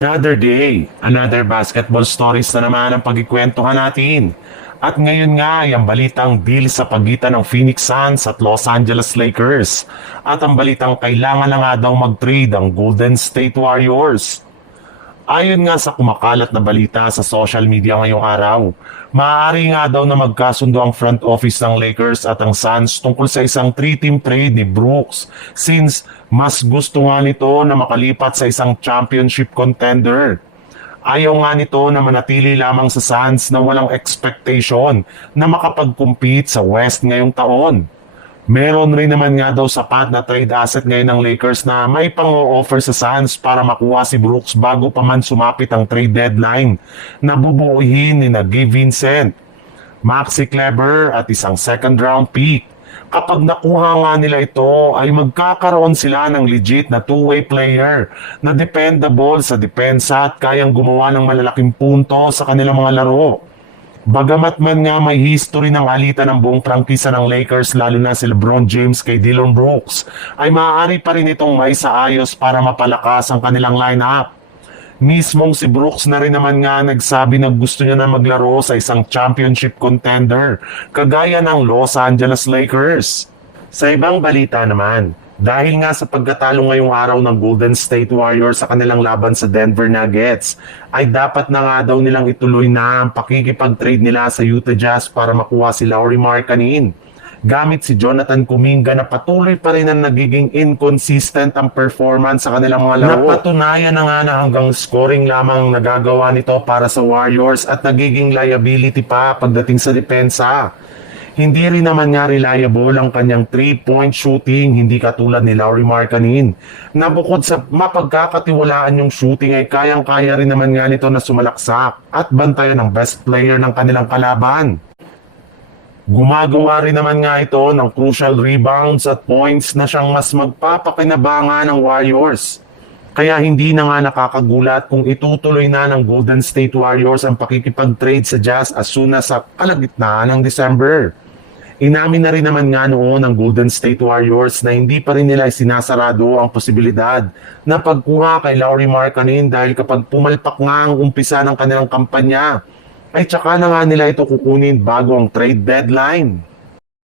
Another day, another basketball stories na naman ang pagkikwentuhan natin. At ngayon nga ay ang balitang deal sa pagitan ng Phoenix Suns at Los Angeles Lakers. At ang balitang kailangan na nga daw mag-trade ang Golden State Warriors. Ayon nga sa kumakalat na balita sa social media ngayong araw, maaari nga daw na magkasundo ang front office ng Lakers at ang Suns tungkol sa isang 3-team trade ni Brooks since mas gusto nga nito na makalipat sa isang championship contender. Ayaw nga nito na manatili lamang sa Suns na walang expectation na makapag-compete sa West ngayong taon. Meron rin naman nga daw sapat na trade asset ngayon ng Lakers na may pang-o-offer sa Suns para makuha si Brooks bago pa man sumapit ang trade deadline na bubuuhin ni na Gabe Vincent, Maxi Kleber at isang second round pick. Kapag nakuha nga nila ito ay magkakaroon sila ng legit na two-way player na dependable sa depensa at kayang gumawa ng malalaking punto sa kanilang mga laro. Bagamat man nga may history ng alitan ng buong prangkisa ng Lakers lalo na si LeBron James kay Dillon Brooks, ay maaari pa rin itong maisaayos para mapalakas ang kanilang lineup. Mismong si Brooks na rin naman nga nagsabi na gusto niya na maglaro sa isang championship contender, kagaya ng Los Angeles Lakers. Sa ibang balita naman, dahil nga sa pagkatalo ngayong araw ng Golden State Warriors sa kanilang laban sa Denver Nuggets, ay dapat na nga daw nilang ituloy na ang pakikipag-trade nila sa Utah Jazz para makuha si Lauri Markkanen. Gamit si Jonathan Kuminga na patuloy pa rin ang nagiging inconsistent ang performance sa kanilang mga laro. Napatunayan na nga na hanggang scoring lamang nagagawa nito para sa Warriors at nagiging liability pa pagdating sa depensa. Hindi rin naman nga reliable ang kanyang 3-point shooting, hindi katulad ni Lauri Markkanen, na bukod sa mapagkakatiwalaan yung shooting ay kayang-kaya rin naman nga nito na sumalaksak at bantayan ng best player ng kanilang kalaban. Gumagawa rin naman nga ito ng crucial rebounds at points na siyang mas magpapakinabangan ng Warriors. Kaya hindi na nga nakakagulat kung itutuloy na ng Golden State Warriors ang pakikipag-trade sa Jazz as soon as sa kalagitnaan ng December. Inamin na rin naman nga noon ng Golden State Warriors na hindi pa rin nila sinasarado ang posibilidad na pagkuha kay Lauri Markkanen dahil kapag pumalpak nga ang umpisa ng kanilang kampanya, ay tsaka na nga nila ito kukunin bago ang trade deadline.